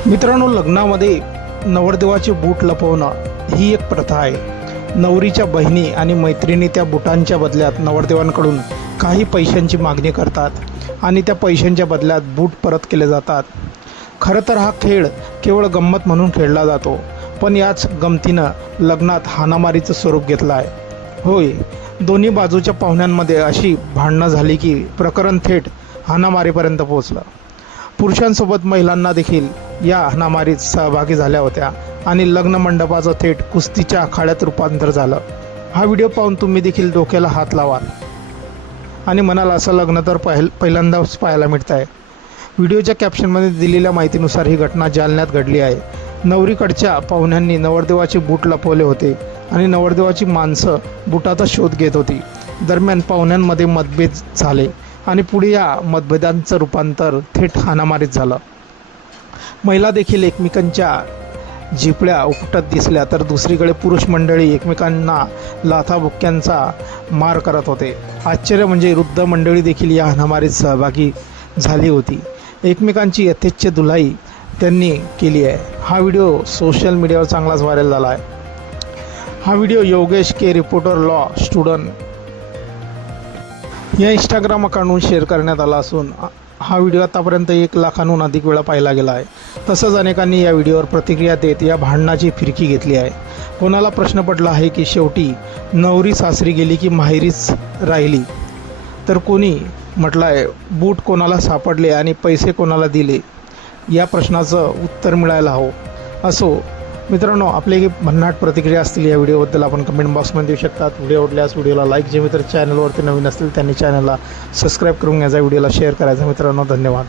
मित्रांनो, लग्नामध्ये नवरदेवाचे बूट लपवणं ही एक प्रथा आहे। नवरीच्या बहिणी आणि मैत्रिणी त्या बुटांच्या बदल्यात नवरदेवांकडून काही पैशांची मागणी करतात आणि त्या पैशांच्या बदल्यात बूट परत केले जातात। खरं तर हा खेळ केवळ गंमत म्हणून खेळला जातो, पण याच गमतीनं लग्नात हाणामारीचं स्वरूप घेतलं आहे। होय, दोन्ही बाजूच्या पाहुण्यांमध्ये अशी भांडणं झाली की प्रकरण थेट हाणामारीपर्यंत पोहोचलं। पुरुषांसोबत महिलांना देखील या हाणामारीत सहभागी झाल्या होत्या आणि लग्न मंडपाचं थेट कुस्तीच्या आखाड्यात रूपांतर झालं। हा व्हिडिओ पाहून तुम्ही देखील डोक्याला हात लावा आणि म्हणाल, असं लग्न तर पहिल्यांदाच पाहायला मिळत आहे। व्हिडिओच्या कॅप्शनमध्ये दिलेल्या माहितीनुसार ही घटना जालन्यात घडली आहे। नवरीकडच्या पाहुण्यांनी नवरदेवाचे बूट लपवले होते आणि नवरदेवाची माणसं बुटाचा शोध घेत होती। दरम्यान पाहुण्यांमध्ये मतभेद झाले आणि पुढे या मतभेदांचं रूपांतर थेट हाणामारीत झालं। महिला देखील एकमेकांच्या झिपड्या उपटत दिसल्या, तर दुसरीकडे पुरुष मंडळी एकमेकांना लाथाबुक्क्यांचा मार करत होते। आश्चर्य म्हणजे वृद्ध मंडळी देखील या हाणामारीत सहभागी झाली होती। एकमेकांची यथेच्छ धुलाई त्यांनी केली आहे। हा व्हिडिओ सोशल मीडियावर चांगलाच व्हायरल झाला आहे। हा व्हिडिओ योगेश के रिपोर्टर लॉ स्टुडंट या इंस्टाग्राम अकाउंटवरून शेअर करण्यात आला असून हा व्हिडिओ आतापर्यंत 1 लाखांहून अधिक वेळा पाहिला गेला आहे। तसंच अनेकांनी या व्हिडिओवर प्रतिक्रिया देत या भांडणाची फिरकी घेतली आहे। कोणाला प्रश्न पडला आहे की शेवटी नवरी सासरी गेली की माहेरीच राहिली, तर कोणी म्हटलं आहे बूट कोणाला सापडले आणि पैसे कोणाला दिले, या प्रश्नाचं उत्तर मिळायला हवं। असो मित्रांनो, आपले भन्नाट प्रतिक्रिया असतील या व्हिडिओबद्दल आपण कमेंट बॉक्समध्ये देऊ शकतात। व्हिडिओ आवडल्यास व्हिडिओला लाईक, जे मित्र चॅनलवरती नवीन असतील त्यांनी चॅनलला सबस्क्राईब करून घ्यायचा, व्हिडिओला शेअर करायचा। मित्रांनो, धन्यवाद।